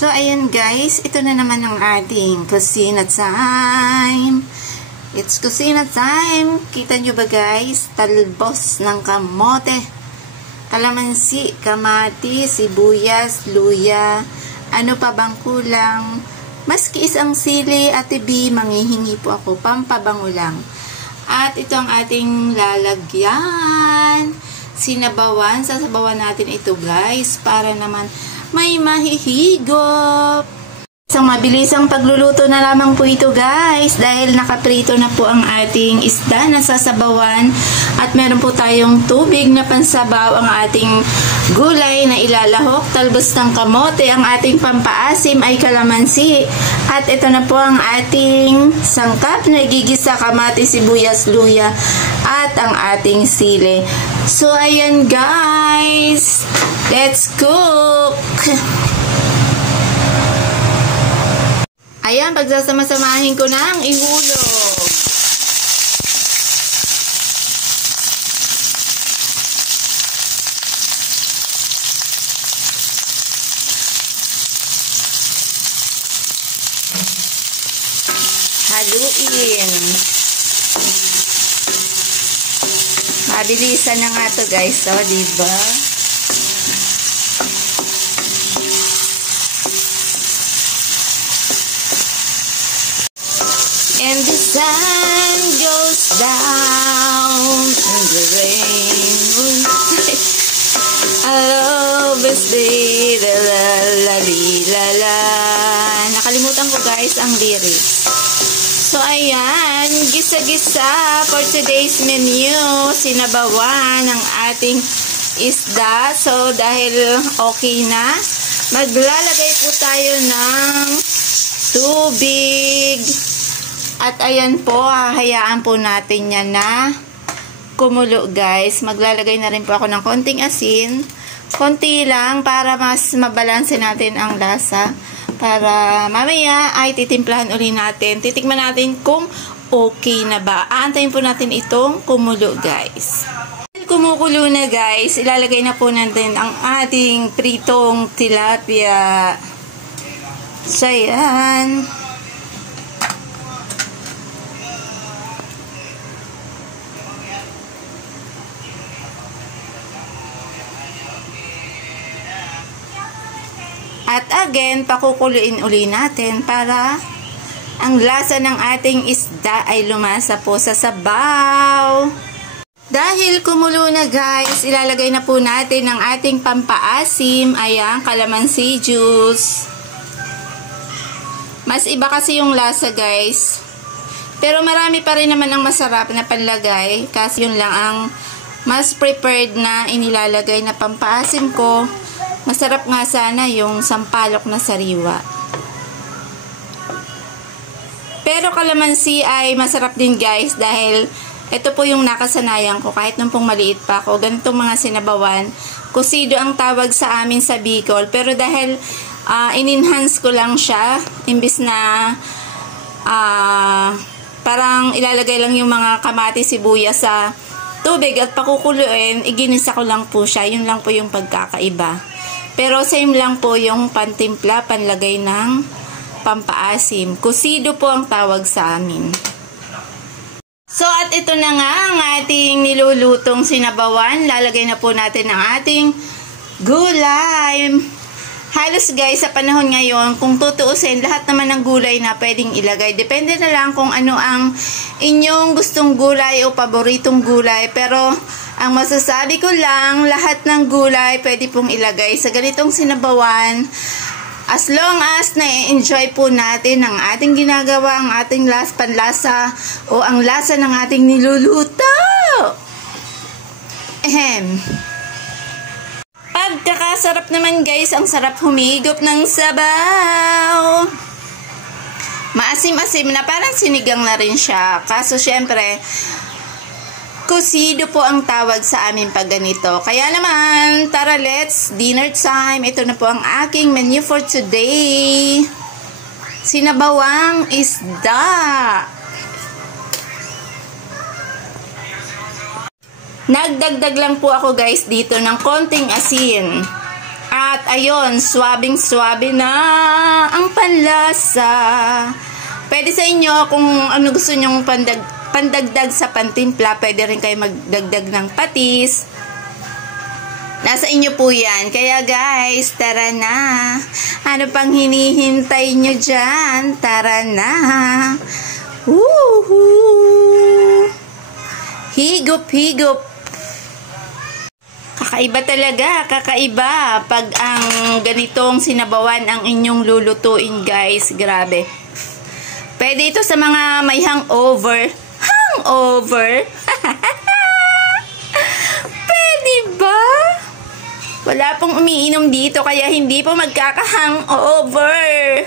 So, ayan guys, ito na naman ang ating kusina time. It's kusina time. Kita nyo ba guys? Talbos ng kamote, kalamansi, kamatis, sibuyas, luya. Ano pa bang kulang? Maski isang sili, Ate B, manghihingi po ako. Pampabango lang. At ito ang ating lalagyan. Sinabawan. Sasabawan natin ito guys para naman may mahihigop. Isang mabilisang pagluluto na lamang po ito guys dahil nakaprito na po ang ating isda na sasabawan at meron po tayong tubig na pansabaw, ang ating gulay na ilalahok, talbos ng kamote, ang ating pampaasim ay kalamansi at ito na po ang ating sangkap na igigisa, kamatis, sibuyas, luya at ang ating sili. So ayan guys, let's cook! Ayan, pagsasama-samahin ko ng ihulog. Haluin. Mabilisan na nga to guys, so, diba? And the sun goes down and the rain will stay. I love this day, la la la la la. Nakalimutan ko guys ang lyrics. So ayan, gisa-gisa for today's menu. Sinabawan ang ating isda. So dahil okay na, maglalagay po tayo ng tubig. At ayan po, hahayaan po natin yan na kumulo guys. Maglalagay na rin po ako ng konting asin. Konti lang para mas mabalanse natin ang lasa. Para mamaya ay titimplahan uli natin. Titikman natin kung okay na ba. Aantayin po natin itong kumulo guys. Kumukulo na guys, ilalagay na po natin ang ating pritong tilapia. So ayan. At again, pakukuluin uli natin para ang lasa ng ating isda ay lumasa po sa sabaw. Dahil kumulo na guys, ilalagay na po natin ang ating pampaasim, ayan, kalamansi juice. Mas iba kasi yung lasa guys. Pero marami pa rin naman ang masarap na panlagay. Kasi yun lang ang mas prepared na inilalagay na pampaasim ko. Masarap nga sana yung sampalok na sariwa. Pero kalamansi ay masarap din guys dahil ito po yung nakasanayan ko kahit nung pong maliit pa ako. Ganitong mga sinabawan, kusido ang tawag sa amin sa Bicol. Pero dahil in-enhance ko lang siya, imbis na parang ilalagay lang yung mga kamatis, sibuyas sa tubig at pakukuluin, iginisa ko lang po siya. Yun lang po yung pagkakaiba. Pero same lang po yung pantimpla, panlagay ng pampaasim. Kusido po ang tawag sa amin. So at ito na nga ang ating nilulutong sinabawan. Lalagay na po natin ang ating gulay. Halos guys, sa panahon ngayon, kung tutuusin, lahat naman ng gulay na pwedeng ilagay. Depende na lang kung ano ang inyong gustong gulay o paboritong gulay. Pero ang masasabi ko lang, lahat ng gulay pwede pong ilagay sa ganitong sinabawan. As long as na-enjoy po natin ang ating ginagawa, ang ating panlasa o ang lasa ng ating niluluto. Pagkakasarap naman guys, ang sarap humigop ng sabaw. Maasim-asim na, parang sinigang na rin siya. Kaso syempre, kusido po ang tawag sa amin pag ganito. Kaya naman, tara let's dinner time. Ito na po ang aking menu for today. Sinabawang isda. Nagdagdag lang po ako guys dito ng konting asin. At ayun, swabing-swabe na ang panlasa. Pwede sa inyo kung ano gusto nyong pandagdag sa pantimpla, pwede rin kayo magdagdag ng patis. Nasa inyo po yan. Kaya guys, tara na. Ano pang hinihintay nyo dyan? Tara na. Woohoo! Higop-higop. Kakaiba talaga, kakaiba. Pag ang ganitong sinabawan ang inyong lulutuin, guys, grabe. Pwede ito sa mga may hangover. Hangover? Pwede ba? Wala pong umiinom dito, kaya hindi po magkaka-hangover.